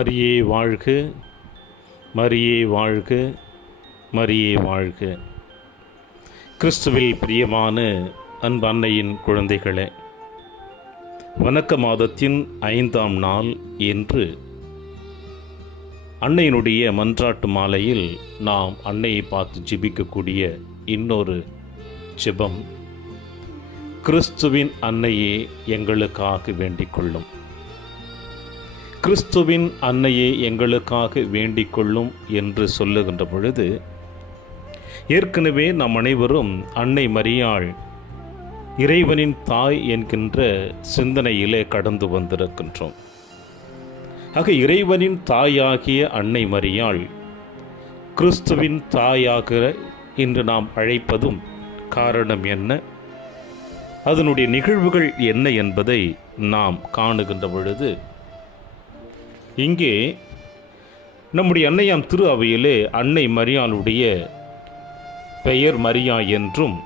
மரியே வாழ்க, மரியே வாழ்க, மரியே வாழ்க. கிறிஸ்துவில் பிரியமான அன்பு அன்னையின் குழந்தைகளே, வணக்க மாதத்தின் 5ஆம் நாள் என்று அன்னையினுடைய மன்றாட்டு மாலையில் நாம் அன்னையை பார்த்து ஜெபிக்கக்கூடிய இன்னொரு ஜெபம், கிறிஸ்துவின் அன்னையே எங்களுக்காக வேண்டிக் கொள்ளும். கிறிஸ்துவின் அன்னையே எங்களுக்காக வேண்டிக் கொள்ளும் என்று சொல்லுகின்ற பொழுது, ஏற்கனவே நாம் அனைவரும் அன்னை மரியாள் இறைவனின் தாய் என்கின்ற சிந்தனையிலே கடந்து வந்திருக்கின்றோம். ஆக இறைவனின் தாயாகிய அன்னை மரியாள் கிறிஸ்துவின் தாயாக இன்று நாம் அழைப்பதும் காரணம் என்ன, அதனுடைய நிகழ்வுகள் என்ன என்பதை நாம் காணுகின்ற பொழுது, இங்கே நம்முடைய அன்னையாம் திரு அவையிலே அன்னை மரியாளுடைய பெயர் மரியா என்றும்,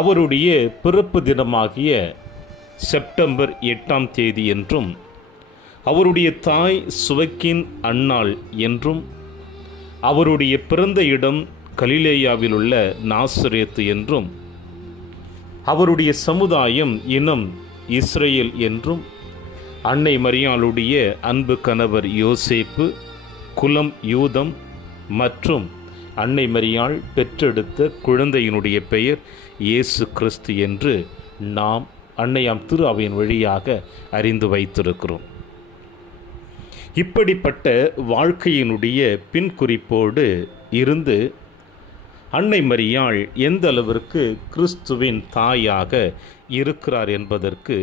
அவருடைய பிறப்பு தினமாகிய செப்டம்பர் 8ஆம் தேதி என்றும், அவருடைய தாய் சுவக்கின் அன்னாள் என்றும், அவருடைய பிறந்த இடம் கலிலேயாவில் உள்ள நாசரேத்து என்றும், அவருடைய சமுதாயம் இனம் இஸ்ரேல் என்றும், அன்னை மரியாளுடைய அன்பு கணவர் யோசேப்பு, குலம் யூதம் மற்றும் அன்னை மரியாள் பெற்றெடுத்த குழந்தையினுடைய பெயர் இயேசு கிறிஸ்து என்று நாம் அன்னையாம் திரு அவையின் வழியாக அறிந்து வைத்திருக்கிறோம். இப்படிப்பட்ட வாழ்க்கையினுடைய பின்குறிப்போடு இருந்து அன்னை மரியாள் எந்த அளவிற்கு கிறிஸ்துவின் தாயாக இருக்கிறார் என்பதற்கு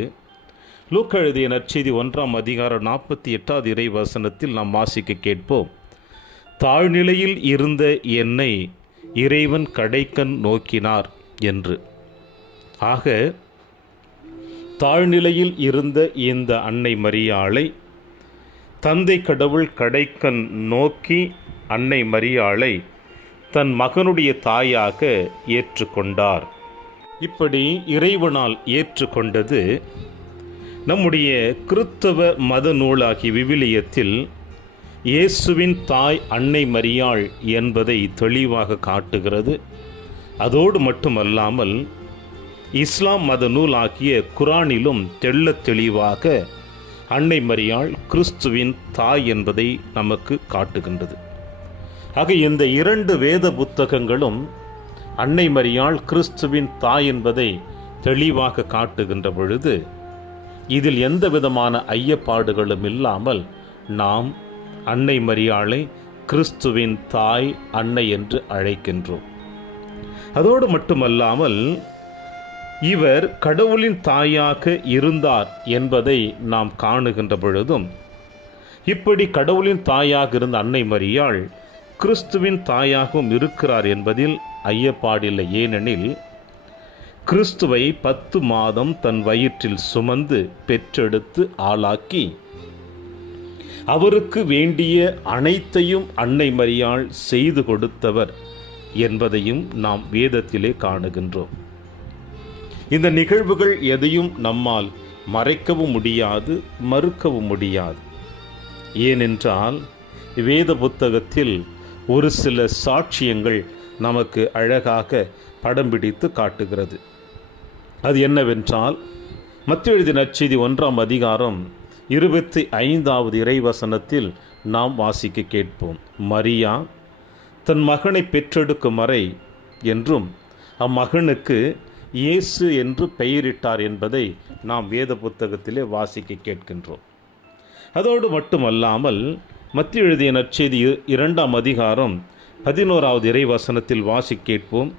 லூக்கா எழுதிய நற்செய்தி 1ஆம் அதிகாரம் 48வது இறை வசனத்தில் நாம் வாசிக்க கேட்போம். தாழ்நிலையில் இருந்த என்னை இறைவன் கடைக்கண் நோக்கினார் என்று. ஆக தாழ்நிலையில் இருந்த இந்த அன்னை மரியாளை தந்தை கடவுள் கடைக்கண் நோக்கி அன்னை மரியாளை தன் மகனுடைய தாயாக ஏற்றுக்கொண்டார். இப்படி இறைவனால் ஏற்றுக்கொண்டது நம்முடைய கிறித்தவ மத நூலாகிய விவிலியத்தில் இயேசுவின் தாய் அன்னை மரியாள் என்பதை தெளிவாக காட்டுகிறது. அதோடு மட்டுமல்லாமல் இஸ்லாம் மத நூலாகிய குரானிலும் தெள்ளத் தெளிவாக அன்னை மரியாள் கிறிஸ்துவின் தாய் என்பதை நமக்கு காட்டுகின்றது. ஆக இந்த 2 வேத புத்தகங்களும் அன்னை மரியாள் கிறிஸ்துவின் தாய் என்பதை தெளிவாக காட்டுகின்ற பொழுது, இதில் எந்த விதமான ஐயப்பாடுகளும் இல்லாமல் நாம் அன்னை மரியாளை கிறிஸ்துவின் தாய் அன்னை என்று அழைக்கின்றோம். அதோடு மட்டுமல்லாமல் இவர் கடவுளின் தாயாக இருந்தார் என்பதை நாம் காணுகின்ற பொழுதும், இப்படி கடவுளின் தாயாக இருந்த அன்னை மரியாள் கிறிஸ்துவின் தாயாகவும் இருக்கிறார் என்பதில் ஐயப்பாடில்லை. ஏனெனில் கிறிஸ்துவை 10 மாதம் தன் வயிற்றில் சுமந்து பெற்றெடுத்து ஆளாக்கி அவருக்கு வேண்டிய அனைத்தையும் அன்னை மரியாள் செய்து கொடுத்தவர் என்பதையும் நாம் வேதத்திலே காணுகின்றோம். இந்த நிகழ்வுகள் எதையும் நம்மால் மறைக்கவும் முடியாது, மறுக்கவும் முடியாது. ஏனென்றால் வேத புத்தகத்தில் ஒரு சில சாட்சியங்கள் நமக்கு அழகாக படம் பிடித்து காட்டுகிறது. அது என்னவென்றால், மத்தேயு எழுதிய நற்செய்தி 1ஆம் அதிகாரம் 25வது இறைவசனத்தில் நாம் வாசிக்க கேட்போம். மரியா தன் மகனை பெற்றெடுக்கும் வரை என்றும் அம்மகனுக்கு இயேசு என்று பெயரிட்டார் என்பதை நாம் வேத புத்தகத்திலே வாசிக்க கேட்கின்றோம். அதோடு மட்டுமல்லாமல் மத்தேயு எழுதிய நற்செய்தி 2ஆம் அதிகாரம் 11வது இறைவசனத்தில் வாசிக்க கேட்போம்.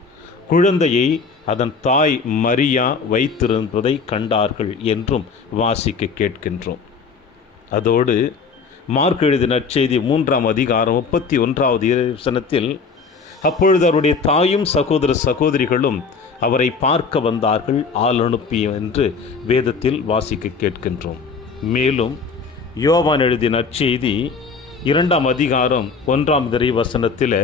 குழந்தையை அதன் தாய் மரியா வைத்திருப்பதை கண்டார்கள் என்றும் வாசிக்க கேட்கின்றோம். அதோடு மார்க் எழுதிய நற்செய்தி 3ஆம் அதிகாரம் 31வது வசனத்தில், அப்பொழுது அவருடைய தாயும் சகோதர சகோதரிகளும் அவரை பார்க்க வந்தார்கள், ஆள் அனுப்பி என்று வேதத்தில் வாசிக்க கேட்கின்றோம். மேலும் யோவான் எழுதிய நற்செய்தி 2ஆம் அதிகாரம் 1ஆம் இறை வசனத்தில்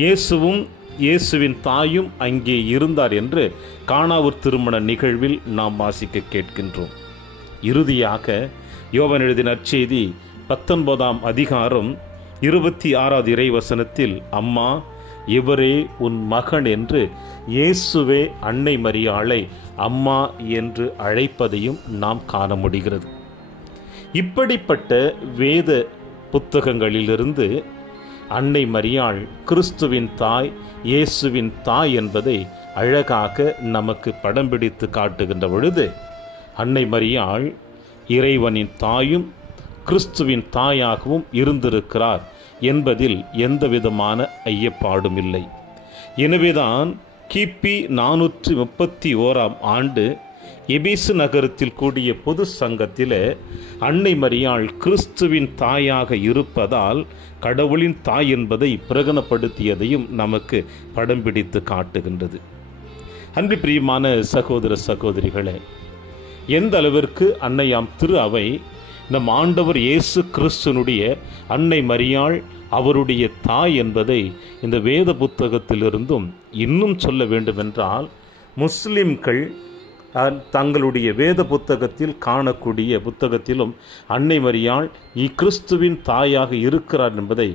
இயேசுவும் இயேசுவின் தாயும் அங்கே இருந்தார் என்று கானாவூர் திருமண நிகழ்வில் நாம் வாசிக்க கேட்கின்றோம். இறுதியாக யோவான் எழுதிய நற்செய்தி 19ஆம் அதிகாரம் 26வது இறைவசனத்தில், அம்மா இவரே உன் மகன் என்று இயேசுவே அன்னை மரியாளை அம்மா என்று அழைப்பதையும் நாம் காண முடிகிறது. இப்படிப்பட்ட வேத புத்தகங்களிலிருந்து அன்னை மரியாள் கிறிஸ்துவின் தாய், இயேசுவின் தாய் என்பதை அழகாக நமக்கு படம் பிடித்து காட்டுகின்ற பொழுது, அன்னை மரியாள் இறைவனின் தாயும் கிறிஸ்துவின் தாயாகவும் இருந்திருக்கிறார் என்பதில் எந்தவிதமான ஐயப்பாடும் இல்லை. எனவேதான் கிபி 431ஆம் ஆண்டு எபேசு நகரத்தில் கூடிய பொது சங்கத்திலே அன்னை மரியாள் கிறிஸ்துவின் தாயாக இருப்பதால் கடவுளின் தாய் என்பதை பிரகடனப்படுத்தியதையும் நமக்கு படம் பிடித்து காட்டுகின்றது. அன்பு பிரியமான சகோதர சகோதரிகளே, எந்த அளவிற்கு அன்னையாம் திரு அவை நம் ஆண்டவர் இயேசு கிறிஸ்துனுடைய அன்னை மரியாள் அவருடைய தாய் என்பதை இந்த வேத புத்தகத்திலிருந்தும் இன்னும் சொல்ல வேண்டுமென்றால், முஸ்லிம்கள் தங்களுடைய வேத புத்தகத்தில் காணக்கூடிய புத்தகத்திலும் அன்னை மரியாள் கிறிஸ்துவின் தாயாக இருக்கிறார் என்பதை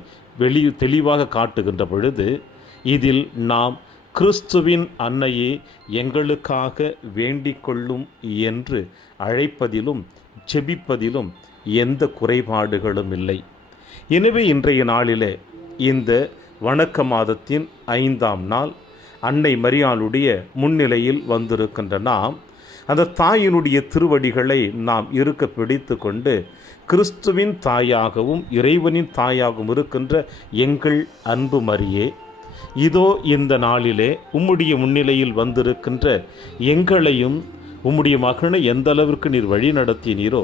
தெளிவாக காட்டுகின்ற பொழுது, இதில் நாம் கிறிஸ்துவின் அன்னையே எங்களுக்காக வேண்டிக் கொள்ளும் என்று அழைப்பதிலும் செபிப்பதிலும் எந்த குறைபாடுகளும் இல்லை. எனவே இன்றைய நாளிலே இந்த வணக்க மாதத்தின் 5ஆம் நாள் அன்னை மரியாளுடைய முன்னிலையில் வந்திருக்கின்ற நாம் அந்த தாயினுடைய திருவடிகளை நாம் இருக்க பிடித்து கொண்டு, கிறிஸ்துவின் தாயாகவும் இறைவனின் தாயாகவும் இருக்கின்ற எங்கள் அன்பு மரியே, இதோ இந்த நாளிலே உம்முடைய முன்னிலையில் வந்திருக்கின்ற எங்களையும் உம்முடைய மகனை எந்த அளவிற்கு நீர் வழி நடத்தினீரோ,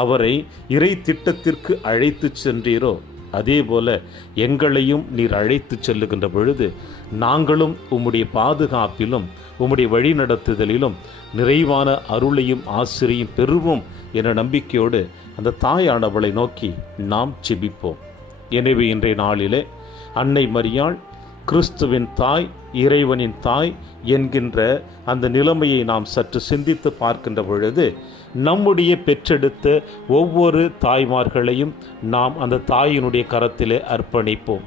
அவரை இறை திட்டத்திற்கு அழைத்து சென்றீரோ, அதே போல எங்களையும் நீர் அழைத்து செல்லுகின்ற பொழுது நாங்களும் உம்முடைய பாதுகாப்பிலும் உம்முடைய வழி நடத்துதலிலும் நிறைவான அருளையும் ஆசிரியும் பெறுவோம் என நம்பிக்கையோடு அந்த தாயானவளை நோக்கி நாம் செபிப்போம். எனவே இன்றைய நாளிலே அன்னை மரியாள் கிறிஸ்துவின் தாய், இறைவனின் தாய் என்கின்ற அந்த நிலைமையை நாம் சற்று சிந்தித்து பார்க்கின்ற பொழுது, நம்முடைய பெற்றெடுத்த ஒவ்வொரு தாய்மார்களையும் நாம் அந்த தாயினுடைய கரத்திலே அர்ப்பணிப்போம்.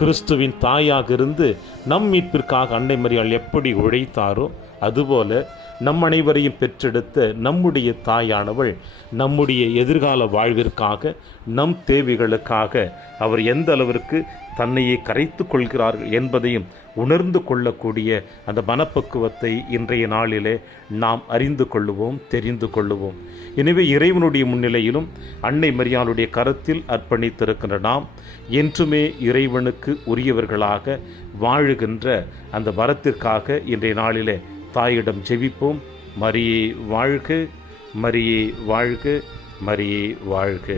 கிறிஸ்துவின் தாயாக இருந்து நம் மீட்பிற்காக அன்னை மரியாள் எப்படி உழைத்தாரோ, அதுபோல நம் அனைவரையும் பெற்றெடுத்த நம்முடைய தாயானவள் நம்முடைய எதிர்கால வாழ்விற்காக, நம் தேவைகளுக்காக அவர் எந்த அளவிற்கு தன்னையே கரைத்து கொள்கிறார்கள் என்பதையும் உணர்ந்து கொள்ளக்கூடிய அந்த மனப்பக்குவத்தை இன்றைய நாளிலே நாம் அறிந்து கொள்ளுவோம், தெரிந்து கொள்ளுவோம். எனவே இறைவனுடைய முன்னிலையிலும் அன்னை மரியாளுடைய கரத்தில் அர்ப்பணித்திருக்கின்ற நாம் என்றுமே இறைவனுக்கு உரியவர்களாக வாழுகின்ற அந்த வரத்திற்காக இன்றைய நாளிலே தாயிடம் ஜெபிப்போம். மரியே வாழ்க, மரியே வாழ்க, மரியே வாழ்க.